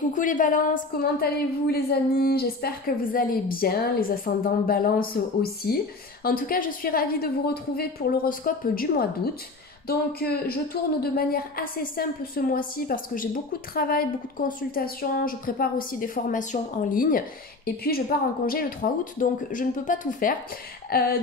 coucou les balances, comment allez-vous les amis? J'espère que vous allez bien, les ascendants balance aussi. En tout cas, je suis ravie de vous retrouver pour l'horoscope du mois d'août. Donc je tourne de manière assez simple ce mois-ci parce que j'ai beaucoup de travail, beaucoup de consultations, je prépare aussi des formations en ligne et puis je pars en congé le 3 août donc je ne peux pas tout faire.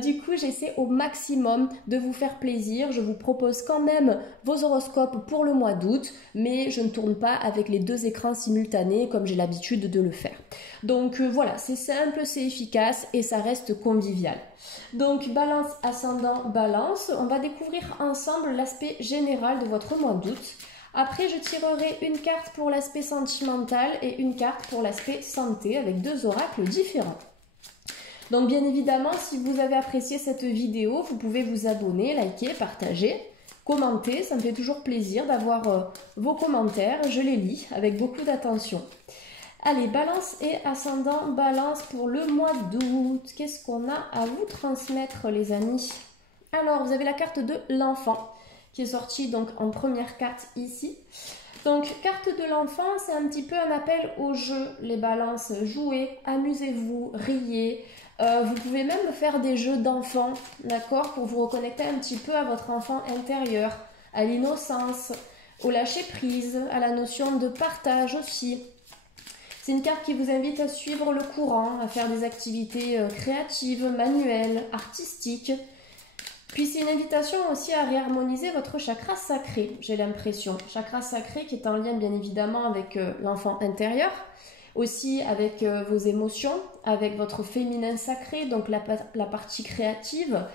Du coup j'essaie au maximum de vous faire plaisir, je vous propose quand même vos horoscopes pour le mois d'août mais je ne tourne pas avec les deux écrans simultanés comme j'ai l'habitude de le faire. Donc voilà, c'est simple, c'est efficace et ça reste convivial. Donc balance, ascendant, balance, on va découvrir ensemble l'aspect général de votre mois d'août. Après, je tirerai une carte pour l'aspect sentimental et une carte pour l'aspect santé avec deux oracles différents. Donc bien évidemment, si vous avez apprécié cette vidéo, vous pouvez vous abonner, liker, partager, commenter. Ça me fait toujours plaisir d'avoir vos commentaires. Je les lis avec beaucoup d'attention. Allez, balance et ascendant balance pour le mois d'août. Qu'est-ce qu'on a à vous transmettre les amis? Alors, vous avez la carte de l'enfant qui est sortie donc en première carte ici. Donc, carte de l'enfant, c'est un petit peu un appel au jeu, les balances. Jouez, amusez-vous, riez. Vous pouvez même faire des jeux d'enfants, d'accord, pour vous reconnecter un petit peu à votre enfant intérieur, à l'innocence, au lâcher-prise, à la notion de partage aussi. C'est une carte qui vous invite à suivre le courant, à faire des activités créatives, manuelles, artistiques. Puis c'est une invitation aussi à réharmoniser votre chakra sacré, j'ai l'impression. Chakra sacré qui est en lien bien évidemment avec l'enfant intérieur, aussi avec vos émotions, avec votre féminin sacré, donc la partie créative,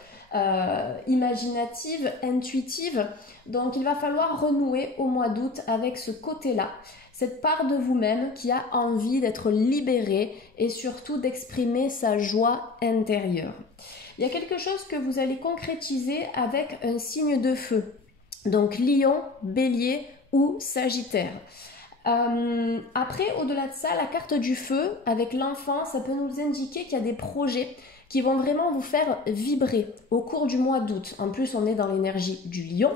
imaginative, intuitive. Donc il va falloir renouer au mois d'août avec ce côté-là. Cette part de vous-même qui a envie d'être libérée et surtout d'exprimer sa joie intérieure. Il y a quelque chose que vous allez concrétiser avec un signe de feu. Donc Lion, Bélier ou Sagittaire. Après, au-delà de ça, la carte du feu avec l'enfant, ça peut nous indiquer qu'il y a des projets qui vont vraiment vous faire vibrer au cours du mois d'août. En plus, on est dans l'énergie du lion.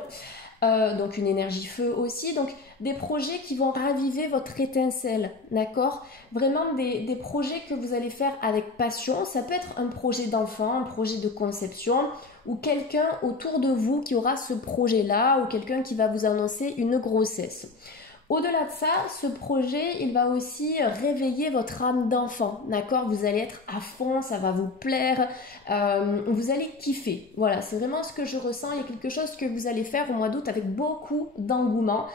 Donc une énergie feu aussi, donc des projets qui vont raviver votre étincelle, d'accord? Vraiment des projets que vous allez faire avec passion. Ça peut être un projet d'enfant, un projet de conception ou quelqu'un autour de vous qui aura ce projet-là ou quelqu'un qui va vous annoncer une grossesse. Au-delà de ça, ce projet, il va aussi réveiller votre âme d'enfant, d'accord? Vous allez être à fond, ça va vous plaire, vous allez kiffer. Voilà, c'est vraiment ce que je ressens. Il y a quelque chose que vous allez faire au mois d'août avec beaucoup d'engouement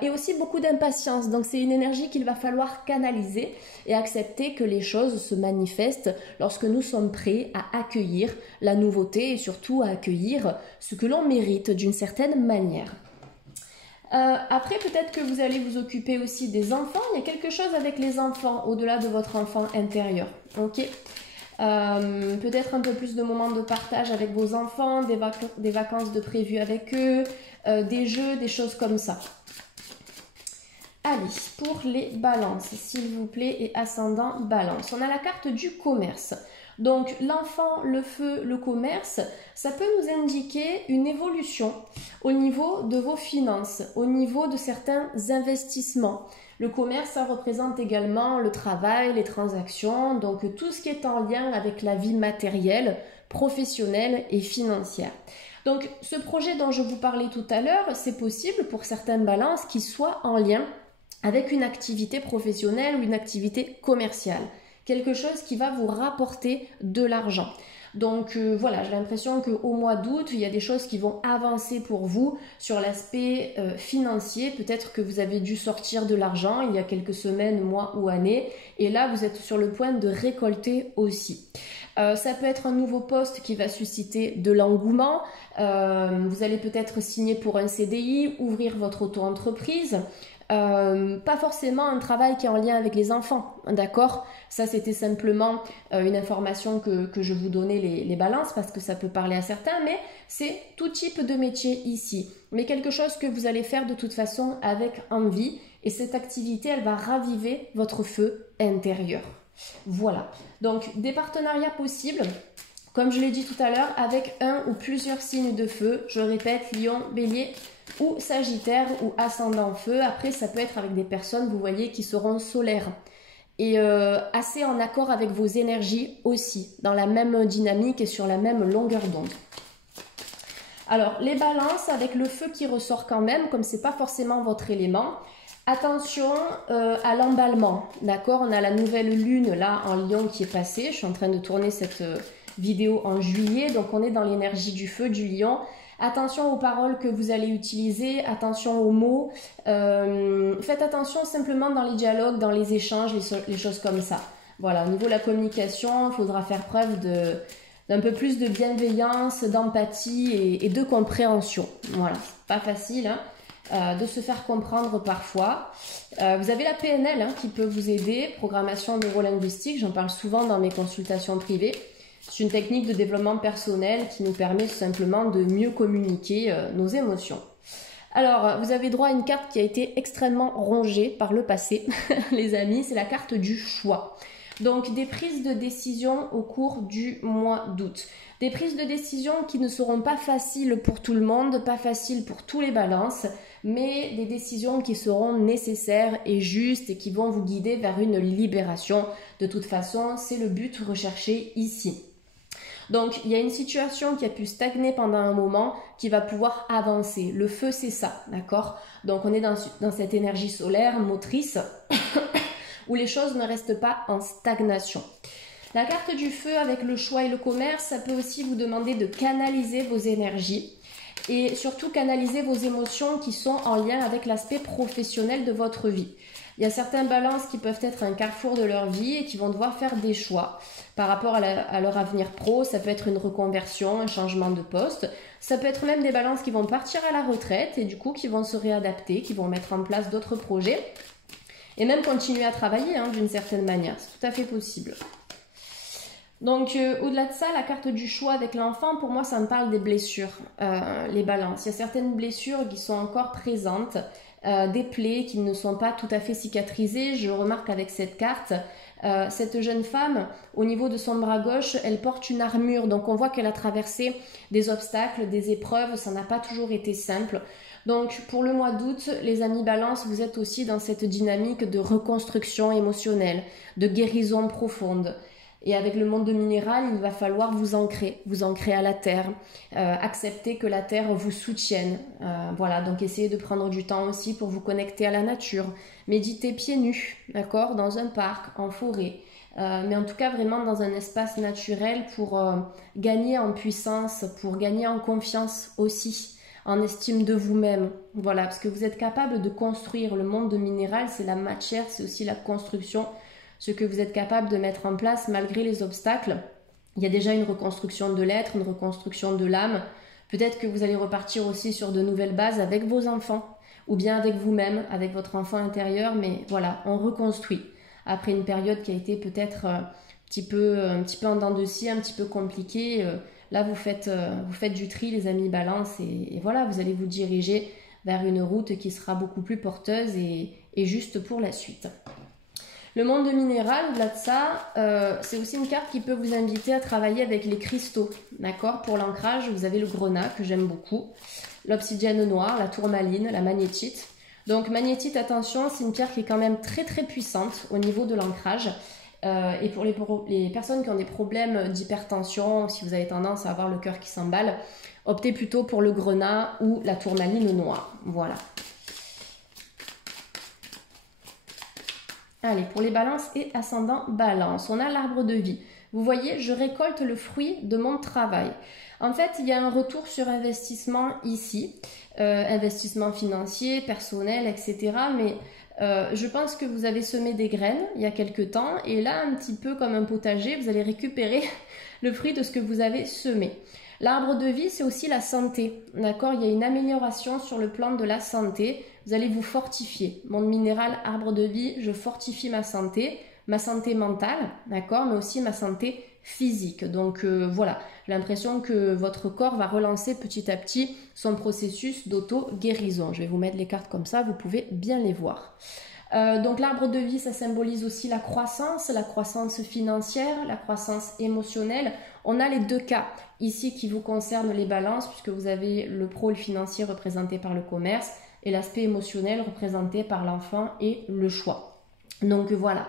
et aussi beaucoup d'impatience. Donc c'est une énergie qu'il va falloir canaliser et accepter que les choses se manifestent lorsque nous sommes prêts à accueillir la nouveauté et surtout à accueillir ce que l'on mérite d'une certaine manière. Après, peut-être que vous allez vous occuper aussi des enfants. Il y a quelque chose avec les enfants, au-delà de votre enfant intérieur. Ok. Peut-être un peu plus de moments de partage avec vos enfants, des vacances de prévues avec eux, des jeux, des choses comme ça. Allez, pour les balances, s'il vous plaît, et ascendant balance. On a la carte du commerce. Donc l'enfant, le feu, le commerce, ça peut nous indiquer une évolution au niveau de vos finances, au niveau de certains investissements. Le commerce, ça représente également le travail, les transactions, donc tout ce qui est en lien avec la vie matérielle, professionnelle et financière. Donc ce projet dont je vous parlais tout à l'heure, c'est possible pour certaines balances qui soient en lien avec une activité professionnelle ou une activité commerciale. Quelque chose qui va vous rapporter de l'argent. Donc voilà, j'ai l'impression qu'au mois d'août, il y a des choses qui vont avancer pour vous sur l'aspect financier. Peut-être que vous avez dû sortir de l'argent il y a quelques semaines, mois ou années. Et là, vous êtes sur le point de récolter aussi. Ça peut être un nouveau poste qui va susciter de l'engouement. Vous allez peut-être signer pour un CDI, ouvrir votre auto-entreprise. Pas forcément un travail qui est en lien avec les enfants, d'accord? Ça, c'était simplement une information que je vous donnais les balances parce que ça peut parler à certains, mais c'est tout type de métier ici. Mais quelque chose que vous allez faire de toute façon avec envie et cette activité, elle va raviver votre feu intérieur. Voilà, donc des partenariats possibles. Comme je l'ai dit tout à l'heure, avec un ou plusieurs signes de feu, je répète, Lion, Bélier ou Sagittaire ou ascendant feu. Après, ça peut être avec des personnes, vous voyez, qui seront solaires et assez en accord avec vos énergies aussi, dans la même dynamique et sur la même longueur d'onde. Alors, les balances, avec le feu qui ressort quand même, comme c'est pas forcément votre élément, attention à l'emballement, d'accord? On a la nouvelle lune là en Lion qui est passée, je suis en train de tourner cette vidéo en juillet, donc on est dans l'énergie du feu, du Lion. Attention aux paroles que vous allez utiliser, attention aux mots, faites attention simplement dans les dialogues, dans les échanges, les choses comme ça. Voilà, au niveau de la communication, il faudra faire preuve d'un peu plus de bienveillance, d'empathie et de compréhension. Voilà, c'est pas facile de se faire comprendre parfois. Vous avez la PNL qui peut vous aider, programmation neurolinguistique, j'en parle souvent dans mes consultations privées. C'est une technique de développement personnel qui nous permet tout simplement de mieux communiquer nos émotions. Alors, vous avez droit à une carte qui a été extrêmement rongée par le passé, les amis, c'est la carte du choix. Donc, des prises de décision au cours du mois d'août. Des prises de décision qui ne seront pas faciles pour tout le monde, pas faciles pour tous les balances, mais des décisions qui seront nécessaires et justes et qui vont vous guider vers une libération. De toute façon, c'est le but recherché ici. Donc, il y a une situation qui a pu stagner pendant un moment qui va pouvoir avancer. Le feu, c'est ça, d'accord? Donc, on est dans cette énergie solaire, motrice, où les choses ne restent pas en stagnation. La carte du feu avec le choix et le commerce, ça peut aussi vous demander de canaliser vos énergies et surtout canaliser vos émotions qui sont en lien avec l'aspect professionnel de votre vie. Il y a certains balances qui peuvent être un carrefour de leur vie et qui vont devoir faire des choix par rapport à leur avenir pro. Ça peut être une reconversion, un changement de poste. Ça peut être même des balances qui vont partir à la retraite et du coup qui vont se réadapter, qui vont mettre en place d'autres projets et même continuer à travailler d'une certaine manière. C'est tout à fait possible. Donc, au-delà de ça, la carte du choix avec l'enfant, pour moi, ça me parle des blessures, les balances. Il y a certaines blessures qui sont encore présentes, des plaies qui ne sont pas tout à fait cicatrisées. Je remarque avec cette carte, cette jeune femme, au niveau de son bras gauche, elle porte une armure. Donc, on voit qu'elle a traversé des obstacles, des épreuves. Ça n'a pas toujours été simple. Donc, pour le mois d'août, les amis balance, vous êtes aussi dans cette dynamique de reconstruction émotionnelle, de guérison profonde. Et avec le monde minéral, il va falloir vous ancrer à la terre, accepter que la terre vous soutienne. Voilà, donc essayez de prendre du temps aussi pour vous connecter à la nature. Méditez pieds nus, d'accord, dans un parc, en forêt. Mais en tout cas, vraiment dans un espace naturel pour gagner en puissance, pour gagner en confiance aussi, en estime de vous-même. Voilà, parce que vous êtes capable de construire. Le monde minéral, c'est la matière, c'est aussi la construction. Ce que vous êtes capable de mettre en place malgré les obstacles. Il y a déjà une reconstruction de l'être, une reconstruction de l'âme. Peut-être que vous allez repartir aussi sur de nouvelles bases avec vos enfants ou bien avec vous-même, avec votre enfant intérieur. Mais voilà, on reconstruit après une période qui a été peut-être un petit peu en dents de scie, un petit peu compliquée. Là, vous faites du tri, les amis balance, et voilà, vous allez vous diriger vers une route qui sera beaucoup plus porteuse et juste pour la suite. Le monde minéral, au-delà de ça, c'est aussi une carte qui peut vous inviter à travailler avec les cristaux. D'accord? Pour l'ancrage, vous avez le grenat, que j'aime beaucoup, l'obsidienne noire, la tourmaline, la magnétite. Donc magnétite, attention, c'est une pierre qui est quand même très très puissante au niveau de l'ancrage. Et pour les personnes qui ont des problèmes d'hypertension, si vous avez tendance à avoir le cœur qui s'emballe, optez plutôt pour le grenat ou la tourmaline noire. Voilà. Allez, pour les balances et ascendant balance, on a l'arbre de vie. Vous voyez, je récolte le fruit de mon travail. En fait, il y a un retour sur investissement ici, investissement financier, personnel, etc. Mais je pense que vous avez semé des graines il y a quelques temps et là, un petit peu comme un potager, vous allez récupérer le fruit de ce que vous avez semé. L'arbre de vie, c'est aussi la santé, d'accord? Il y a une amélioration sur le plan de la santé. Vous allez vous fortifier. Monde minéral, arbre de vie, je fortifie ma santé mentale, d'accord? Mais aussi ma santé physique. Donc voilà, j'ai l'impression que votre corps va relancer petit à petit son processus d'auto-guérison. Je vais vous mettre les cartes comme ça, vous pouvez bien les voir. Donc l'arbre de vie, ça symbolise aussi la croissance financière, la croissance émotionnelle. On a les deux cas ici qui vous concernent les balances, puisque vous avez le pôle financier représenté par le commerce et l'aspect émotionnel représenté par l'enfant et le choix. Donc voilà.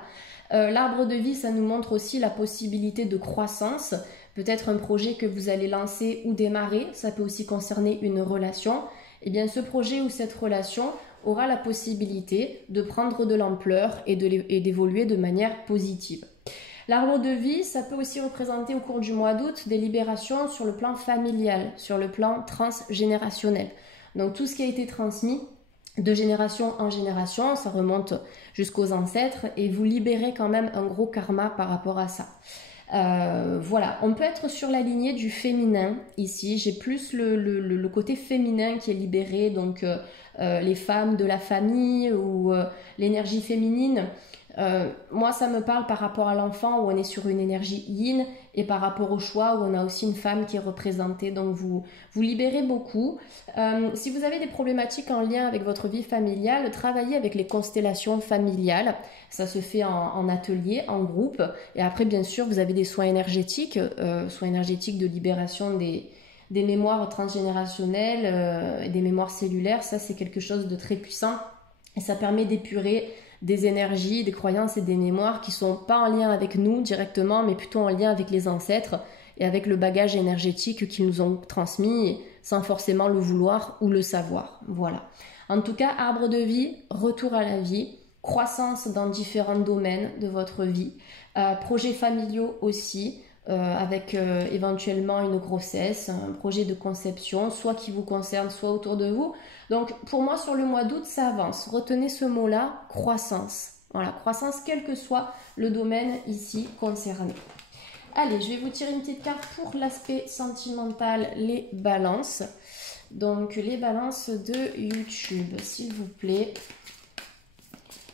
L'arbre de vie, ça nous montre aussi la possibilité de croissance, peut-être un projet que vous allez lancer ou démarrer, ça peut aussi concerner une relation. Eh bien ce projet ou cette relation aura la possibilité de prendre de l'ampleur et d'évoluer de manière positive. L'arbre de vie, ça peut aussi représenter au cours du mois d'août des libérations sur le plan familial, sur le plan transgénérationnel. Donc tout ce qui a été transmis de génération en génération, ça remonte jusqu'aux ancêtres et vous libérez quand même un gros karma par rapport à ça. Voilà, on peut être sur la lignée du féminin ici. J'ai plus le côté féminin qui est libéré, donc les femmes de la famille ou l'énergie féminine. Moi, ça me parle par rapport à l'enfant où on est sur une énergie yin et par rapport au choix où on a aussi une femme qui est représentée. Donc, vous libérez beaucoup. Si vous avez des problématiques en lien avec votre vie familiale, travaillez avec les constellations familiales. Ça se fait en atelier, en groupe. Et après, bien sûr, vous avez des soins énergétiques de libération des mémoires transgénérationnelles et des mémoires cellulaires. Ça, c'est quelque chose de très puissant et ça permet d'épurer des énergies, des croyances et des mémoires qui ne sont pas en lien avec nous directement, mais plutôt en lien avec les ancêtres et avec le bagage énergétique qu'ils nous ont transmis sans forcément le vouloir ou le savoir. Voilà. En tout cas, arbre de vie, retour à la vie, croissance dans différents domaines de votre vie, projets familiaux aussi, avec éventuellement une grossesse, un projet de conception, soit qui vous concerne, soit autour de vous. Donc pour moi sur le mois d'août, ça avance. Retenez ce mot-là, croissance. Voilà, croissance quel que soit le domaine ici concerné. Allez, je vais vous tirer une petite carte pour l'aspect sentimental, les balances. Donc les balances de YouTube, s'il vous plaît.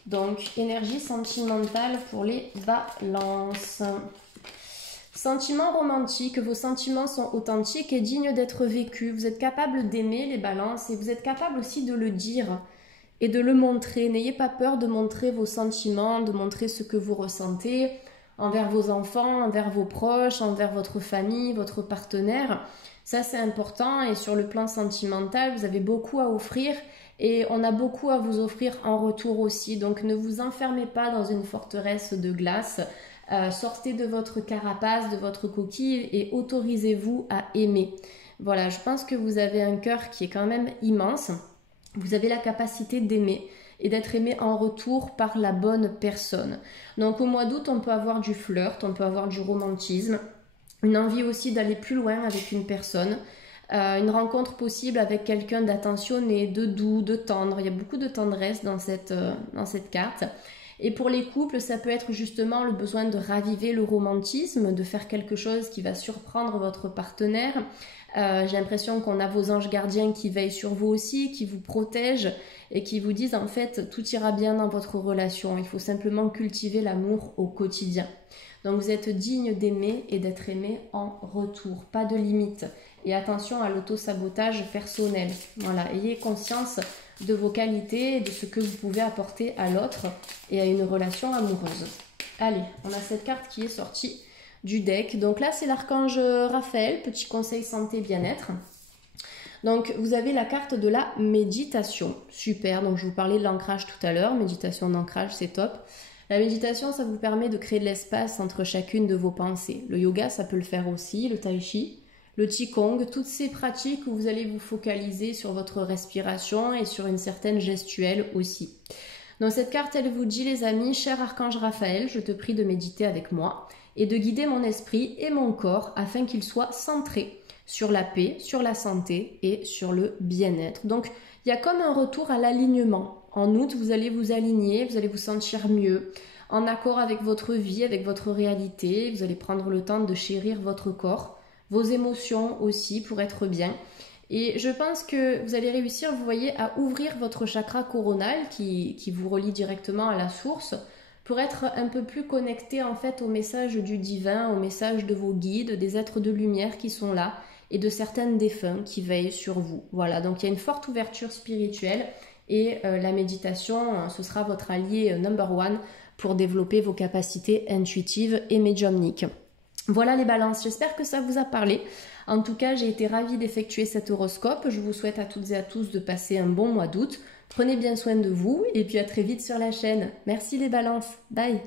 Donc énergie sentimentale pour les balances. Sentiments romantiques, vos sentiments sont authentiques et dignes d'être vécus. Vous êtes capable d'aimer les balances et vous êtes capable aussi de le dire et de le montrer. N'ayez pas peur de montrer vos sentiments, de montrer ce que vous ressentez envers vos enfants, envers vos proches, envers votre famille, votre partenaire. Ça, c'est important et sur le plan sentimental, vous avez beaucoup à offrir et on a beaucoup à vous offrir en retour aussi. Donc, ne vous enfermez pas dans une forteresse de glace. Sortez de votre carapace, de votre coquille et autorisez-vous à aimer. Voilà, je pense que vous avez un cœur qui est quand même immense. Vous avez la capacité d'aimer et d'être aimé en retour par la bonne personne. Donc au mois d'août, on peut avoir du flirt, on peut avoir du romantisme, une envie aussi d'aller plus loin avec une personne, une rencontre possible avec quelqu'un d'attentionné, de doux, de tendre. Il y a beaucoup de tendresse dans cette carte. Et pour les couples, ça peut être justement le besoin de raviver le romantisme, de faire quelque chose qui va surprendre votre partenaire. J'ai l'impression qu'on a vos anges gardiens qui veillent sur vous aussi, qui vous protègent et qui vous disent en fait tout ira bien dans votre relation. Il faut simplement cultiver l'amour au quotidien. Donc vous êtes digne d'aimer et d'être aimé en retour. Pas de limite. Et attention à l'auto-sabotage personnel. Voilà, ayez conscience de vos qualités et de ce que vous pouvez apporter à l'autre et à une relation amoureuse. Allez, on a cette carte qui est sortie du deck. Donc là, c'est l'archange Raphaël, petit conseil santé bien-être. Donc, vous avez la carte de la méditation. Super, donc je vous parlais de l'ancrage tout à l'heure. Méditation d'ancrage, c'est top. La méditation, ça vous permet de créer de l'espace entre chacune de vos pensées. Le yoga, ça peut le faire aussi, le tai chi, le qigong, toutes ces pratiques où vous allez vous focaliser sur votre respiration et sur une certaine gestuelle aussi. Dans cette carte, elle vous dit, les amis, cher archange Raphaël, je te prie de méditer avec moi et de guider mon esprit et mon corps afin qu'ils soient centrés sur la paix, sur la santé et sur le bien-être. Donc, il y a comme un retour à l'alignement. En août, vous allez vous aligner, vous allez vous sentir mieux, en accord avec votre vie, avec votre réalité. Vous allez prendre le temps de chérir votre corps, vos émotions aussi pour être bien. Et je pense que vous allez réussir, vous voyez, à ouvrir votre chakra coronal qui vous relie directement à la source pour être un peu plus connecté en fait au message du divin, au message de vos guides, des êtres de lumière qui sont là et de certains défunts qui veillent sur vous. Voilà, donc il y a une forte ouverture spirituelle et la méditation, ce sera votre allié number one pour développer vos capacités intuitives et médiumniques. Voilà les balances, j'espère que ça vous a parlé. En tout cas, j'ai été ravie d'effectuer cet horoscope. Je vous souhaite à toutes et à tous de passer un bon mois d'août. Prenez bien soin de vous et puis à très vite sur la chaîne. Merci les balances, bye.